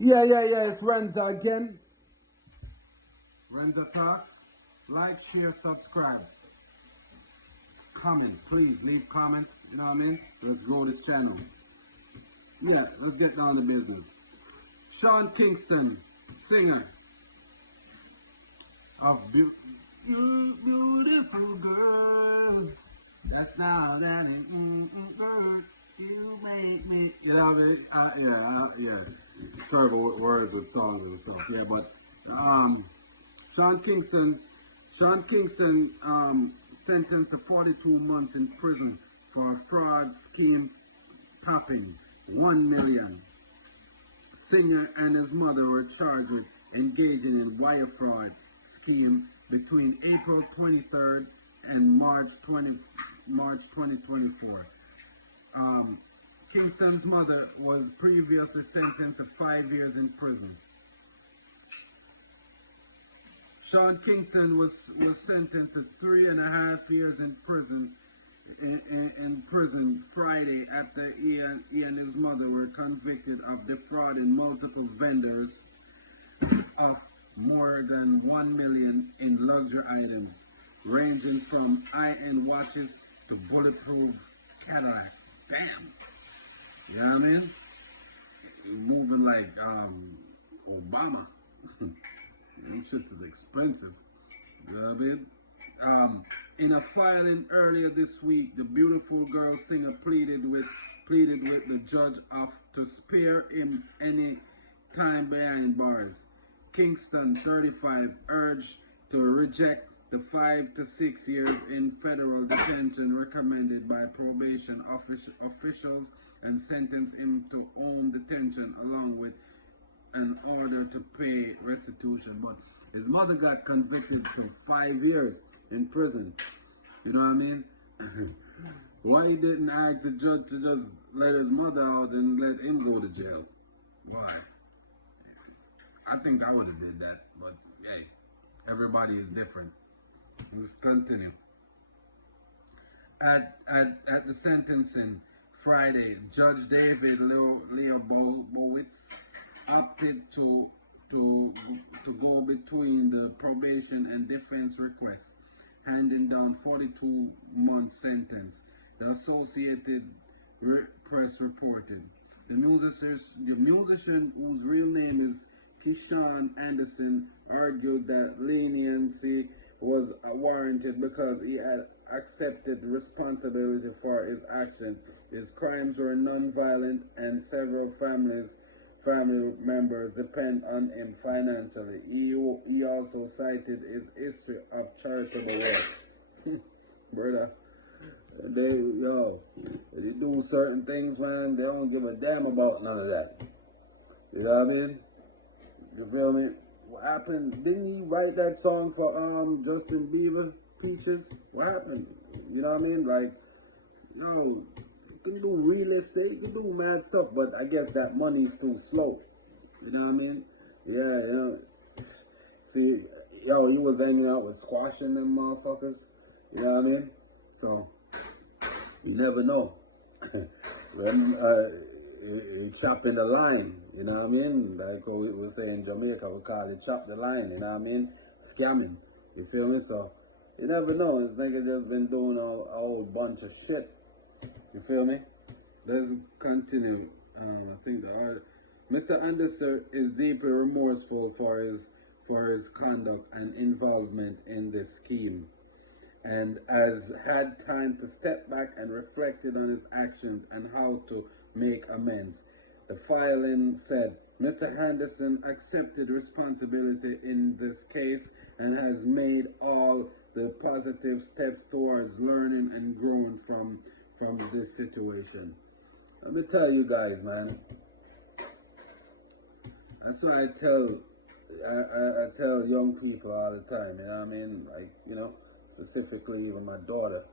Yeah, it's Renza again. Renza Thoughts. Like, share, subscribe. Comment, please leave comments. You know what I mean? Let's grow this channel. Yeah, let's get down to business. Sean Kingston, singer of Beautiful Girl. That's now that you make me. You know what I mean? Yeah. Terrible words with songs and stuff here, but Sean Kingston sentenced to 42 months in prison for a fraud scheme topping 1 million. Singer and his mother were charged with engaging in wire fraud scheme between April 23rd and March 2024. Kingston's mother was previously sentenced to 5 years in prison. Sean Kingston was sentenced to 3.5 years in prison Friday after he and his mother were convicted of defrauding multiple vendors of more than 1 million in luxury items, ranging from high-end watches to bulletproof Cadillacs. Damn. You know what I mean? Moving like Obama. Them shits is expensive. You know what I mean? In a filing earlier this week, the Beautiful Girl singer pleaded with the judge to spare him any time behind bars. Kingston, 35, urged to reject the 5 to 6 years in federal detention recommended by probation officials and sentenced him to home detention along with an order to pay restitution. But his mother got convicted for 5 years in prison. You know what I mean? Why he didn't ask the judge to just let his mother out and let him go to jail? Why? I think I would have did that, but hey, everybody is different. Let's continue. At the sentencing Friday, Judge David Leobowitz opted to go between the probation and defense requests, handing down 42-month sentence. The Associated Press reported. The musician, whose real name is Kingston Anderson, argued that leniency was warranted because he had accepted responsibility for his actions. His crimes were non-violent and several family members depend on him financially. He also cited his history of charitable work. Brother, they do certain things, man, they don't give a damn about none of that. You know what I mean? You feel me? What happened? Didn't he write that song for Justin Bieber, Peaches? What happened? You know what I mean? Like, you can do real estate, you can do mad stuff, but I guess that money's too slow. You know what I mean? Yeah, See, he was hanging out with squashing them motherfuckers. You know what I mean? So, you never know. He chopping the line, you know what I mean? Like we would say in Jamaica, we call it chop the line, you know what I mean? Scamming, you feel me? So, you never know. This nigga just been doing a whole bunch of shit. You feel me? Let's continue. I think Mr. Anderson is deeply remorseful for his conduct and involvement in this scheme, and has had time to step back and reflected on his actions and how to make amends. The filing said, Mr. Henderson accepted responsibility in this case and has made all the positive steps towards learning and growing from this situation. Let me tell you guys, man. That's what I tell young people all the time, you know what I mean? Like, specifically even my daughter.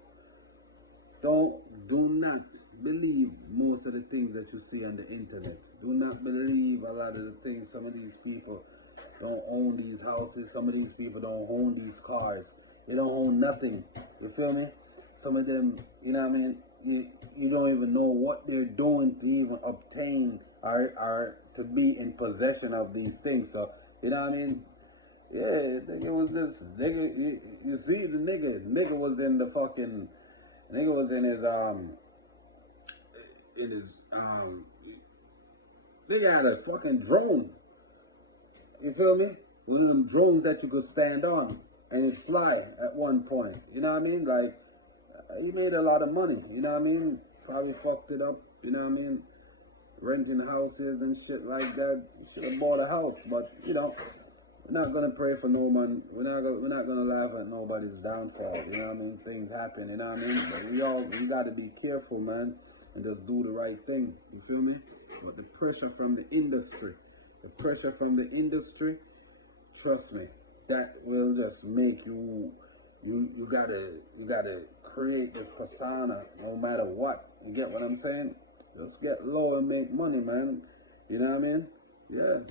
Do not believe most of the things that you see on the internet. Do not believe a lot of the things. Some of these people don't own these houses. Some of these people don't own these cars. They don't own nothing. You feel me? Some of them, you know what I mean? You don't even know what they're doing to even obtain are to be in possession of these things. So you know what I mean? Yeah, it was this nigga. You see, the nigga was in the fucking, nigga was in his nigga had a fucking drone. You feel me? One of them drones that you could stand on and it fly at one point. You know what I mean? Like, he made a lot of money. You know what I mean? Probably fucked it up. You know what I mean? Renting houses and shit like that. You should have bought a house, but you know, we're not gonna pray for no man. We're not gonna laugh at nobody's downfall. You know what I mean? Things happen. You know what I mean? But we gotta be careful, man, and just do the right thing. You feel me? But the pressure from the industry, trust me, that will just make you gotta create this persona no matter what. You get what I'm saying? Just get low and make money, man. You know what I mean? Yeah.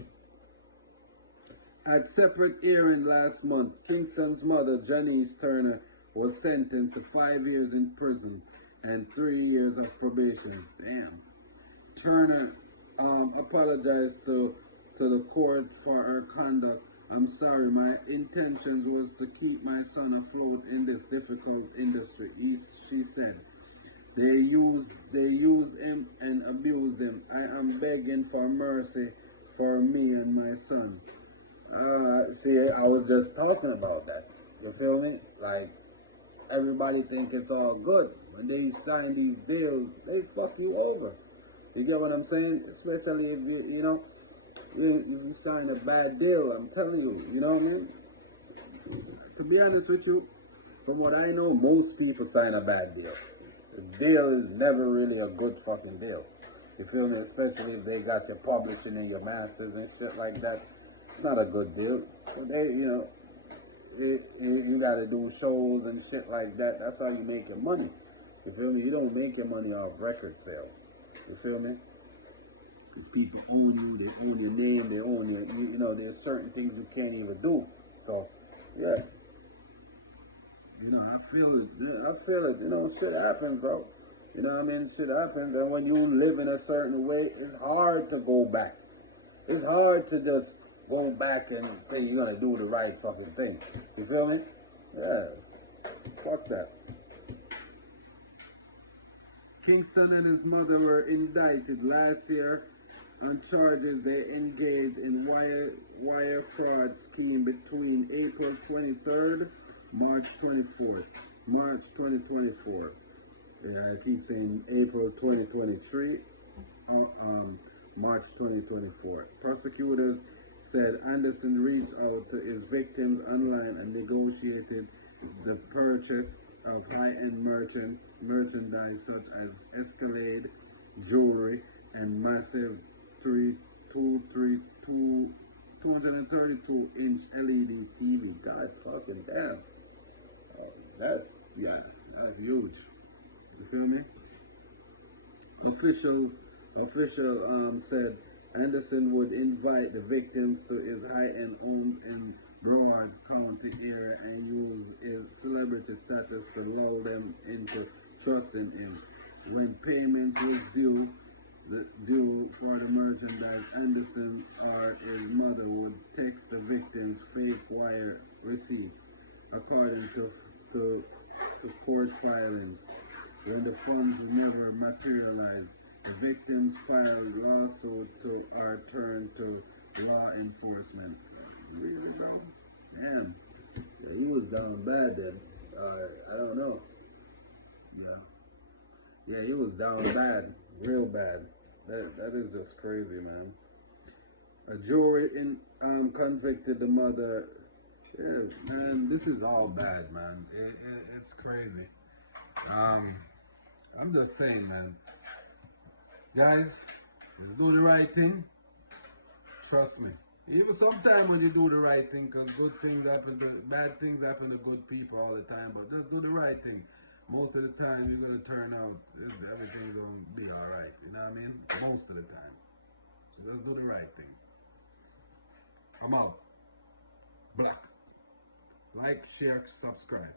At separate hearing last month, Kingston's mother, Janice Turner, was sentenced to 5 years in prison and 3 years of probation. Damn. Turner apologized to the court for her conduct. I'm sorry, my intentions was to keep my son afloat in this difficult industry, she said. They used him and abused him. I am begging for mercy for me and my son. See, I was just talking about that. You feel me? Like, everybody think it's all good. When they sign these deals, they fuck you over. You get what I'm saying? Especially if you sign a bad deal, I'm telling you, you know what I mean? To be honest with you, from what I know, most people sign a bad deal. The deal is never really a good fucking deal. You feel me? Especially if they got your publishing and your masters and shit like that. It's not a good deal. So they, you gotta do shows and shit like that. That's how you make your money. You feel me? You don't make your money off record sales. You feel me? These people own you, they own your name, they own your, there's certain things you can't even do. So, yeah. I feel it. Shit happens, bro. You know what I mean? Shit happens, and when you live in a certain way, it's hard to go back. It's hard to just go back and say you're gonna do the right fucking thing. You feel me? Yeah. Fuck that. Kingston and his mother were indicted last year on charges they engaged in wire fraud scheme between April 23rd, March 24th, March 2024. Yeah, I keep saying April 2023, March 2024. Prosecutors said Anderson reached out to his victims online and negotiated the purchase of high-end merchandise such as Escalade jewelry and massive 232-inch LED TV. God fucking damn. Oh, that's huge. You feel me? Official said Anderson would invite the victims to his high-end homes in Broward County area and use his celebrity status to lull them into trusting him. When payment was due for the merchandise, Anderson or his mother would text the victims fake wire receipts, according to court filings. When the funds never materialized, the victims filed lawsuit or turned to law enforcement. Really, bro? Damn. Yeah, he was down bad then. I don't know. Yeah, he was down bad. Real bad. That is just crazy, man. A jury convicted the mother. Yeah, man, this is all bad, man. It's crazy. I'm just saying, man. Guys, do the right thing. Trust me. Even sometimes when you do the right thing, because good things happen, bad things happen to good people all the time, but just do the right thing. Most of the time, you're going to turn out, everything's going to be all right. You know what I mean? Most of the time. So just do the right thing. I'm out. Black. Like, share, subscribe.